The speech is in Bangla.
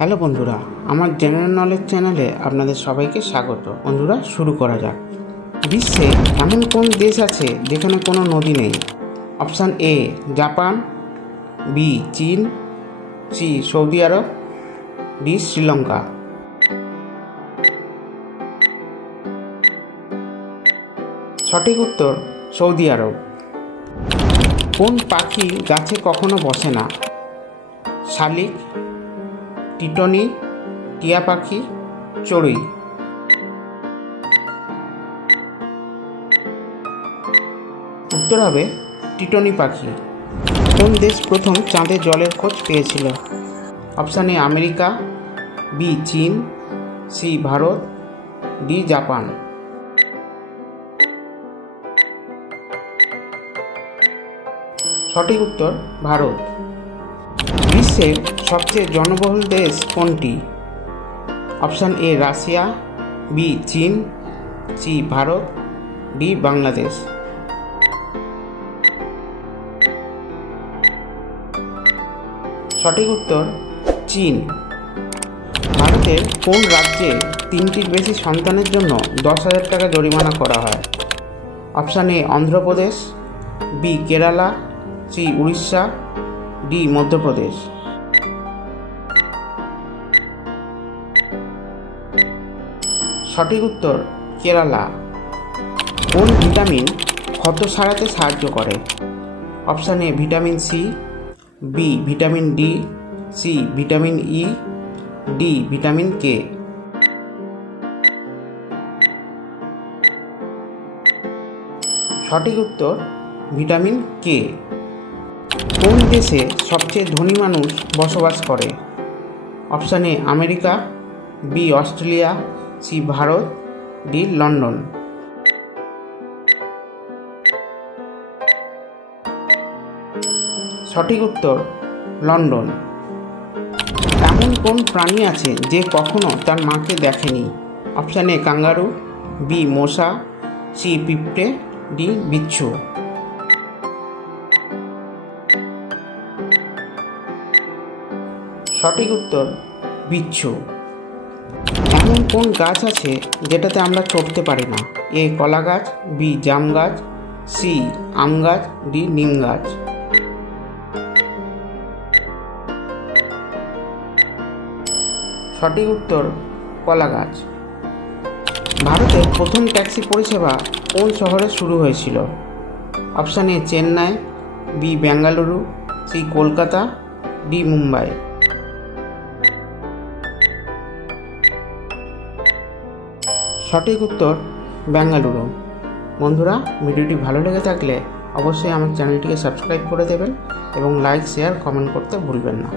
হ্যালো বন্ধুরা, আমার জেনারেল নলেজ চ্যানেলে আপনাদের সবাইকে স্বাগত। বন্ধুরা, শুরু করা যাক। বিশ্বে এমন কোন দেশ আছে যেখানে কোনো নদী নেই? অপশান এ জাপান, বি চীন, সি সৌদি আরব, ডি শ্রীলঙ্কা। সঠিক উত্তর সৌদি আরব। কোন পাখি গাছে কখনো বসে না? শালিক, টিটনি, টিয়া পাখি, চড়ুই। উত্তর হবে টিটনি পাখি। কোন দেশ প্রথম চাঁদে জলের খোঁজ পেয়েছিল? অপশান এ আমেরিকা, বি চীন, সি ভারত, ডি জাপান। সঠিক উত্তর ভারত। বিশ্বের সবচেয়ে জনবহুল দেশ কোনটি? অপশান এ রাশিয়া, বি চীন, সি ভারত, ডি বাংলাদেশ। সঠিক উত্তর চীন। ভারতের কোন রাজ্যে তিনটির বেশি সন্তানের জন্য 10,000 টাকা জরিমানা করা হয়? Option A Andhra Pradesh, B Kerala, C Orissa, D Madhya Pradesh. সঠিক উত্তর কেরালা। কোন ভিটামিন ক্ষত সারাতে সাহায্য করে? Option A vitamin C, B vitamin D, C vitamin E, D vitamin K. সঠিক উত্তর ভিটামিন কে। কোন দেশে সবচেয়ে ধনী মানুষ বসবাস করে? Option A America, B Australia, C Bharat, D London. সঠিক উত্তর লন্ডন। এমন কোন প্রাণী আছে যে কখনো তার মাকে দেখেনি? অপশান এ কাঙ্গারু, বি মশা, সি পিঁপড়ে, ডি বিচ্ছু। সঠিক উত্তর বিচ্ছু। এমন কোন গাছ আছে যেটাতে আমরা চড়তে পারি না? এ কলা গাছ, বি জাম গাছ, সি আম গাছ, ডি নিম গাছ। সঠিক উত্তর কলা গাছ। ভারতের প্রথম ট্যাক্সি পরিষেবা কোন শহরে শুরু হয়েছিল? Option A Chennai, B Bengaluru, C Kolkata, D Mumbai. সঠিক উত্তর বেঙ্গালুরু। বন্ধুরা, ভিডিওটি ভালো লেগে থাকলে অবশ্যই আমার চ্যানেলটিকে সাবস্ক্রাইব করে দেবেন এবং লাইক, শেয়ার, কমেন্ট করতে ভুলবেন না।